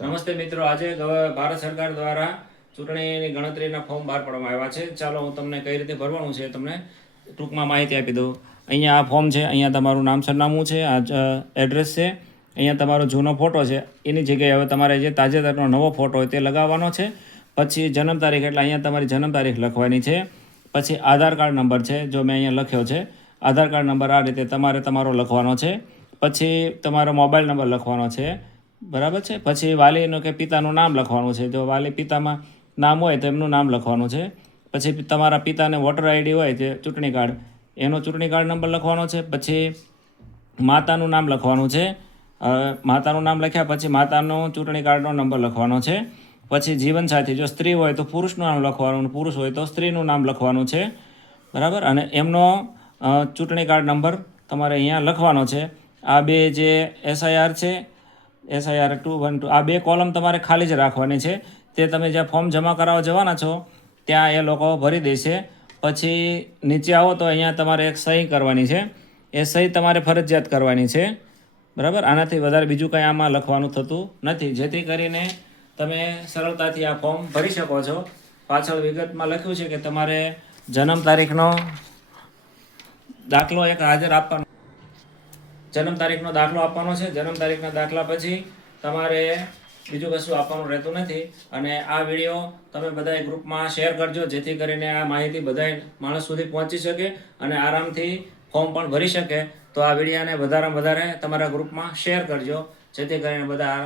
નમસ્તે. મિત્રો. આજે ભારત સરકાર દ્વારા ચૂંટણીની ગણતરીના ફોર્મ બહાર પાડવામાં આવ્યા છે. ચાલો હું તમને કઈ રીતે ભરવાનું છે તમને ટૂંકમાં માહિતી આપી દઉં. અહીંયા આ ફોર્મ છે. અહીંયા તમારું નામ સરનામું છે. આ એડ્રેસ છે. અહીંયા તમારો જૂનો ફોટો છે. એની જગ્યાએ હવે તમારે જે તાજેતરનો નવો ફોટો હોય તે લગાવવાનો છે. પછી જન્મ તારીખ એટલે અહીંયા તમારી જન્મ તારીખ લખવાની છે. પછી આધાર કાર્ડ નંબર છે, જો મેં અહીંયા લખ્યો છે. આધાર કાર્ડ નંબર આ રીતે તમારે તમારો લખવાનો છે. પછી તમારો મોબાઈલ નંબર લખવાનો છે. બરાબર છે? પછી વાલીનું કે પિતાનું નામ લખવાનું છે. જો વાલી પિતામાં નામ હોય તો એમનું નામ લખવાનું છે. પછી તમારા પિતાને વોટર આઈડી હોય જે ચૂંટણી કાર્ડ, એનો ચૂંટણી કાર્ડ નંબર લખવાનો છે. પછી માતાનું નામ લખવાનું છે. માતાનું નામ લખ્યા પછી માતાનો ચૂંટણી કાર્ડનો નંબર લખવાનો છે. પછી જીવનસાથી, જો સ્ત્રી હોય તો પુરુષનું નામ લખવાનું, પુરુષ હોય તો સ્ત્રીનું નામ લખવાનું છે. બરાબર? અને એમનો ચૂંટણી કાર્ડ નંબર તમારે અહીંયા લખવાનો છે. આ બે જે એસઆઈઆર છે એસઆઈઆર ટુ વન ટુ આ બે કોલમ તમારે ખાલી જ રાખવાની છે. તે તમે જ્યાં ફોર્મ જમા કરાવવા જવાના છો, ત્યાં એ લોકો ભરી દેશે. પછી નીચે આવો તો અહીંયા તમારે એક સહી કરવાની છે. એ સહી તમારે ફરજિયાત કરવાની છે. બરાબર? આનાથી વધારે બીજું કંઈ આમાં લખવાનું થતું નથી. જેથી કરીને તમે સરળતાથી આ ફોર્મ ભરી શકો છો. પાછળ વિગતમાં લખ્યું છે કે તમારે જન્મ તારીખનો દાખલો એક હાજર આપવાનો જન્મ તારીખનો દાખલો આપવાનો છે. જન્મ તારીખના દાખલા પછી તમારે બીજું કશું આપવાનું રહેતું નથી. અને આ વીડિયો તમે બધાય ગ્રુપમાં શેર કરજો, જેથી કરીને આ માહિતી બધાય માણસ સુધી પહોંચી શકે અને આરામથી ફોર્મ પણ ભરી શકે. તો આ વિડીયાને વધારેમાં વધારે તમારા ગ્રુપમાં શેર કરજો, જેથી કરીને બધા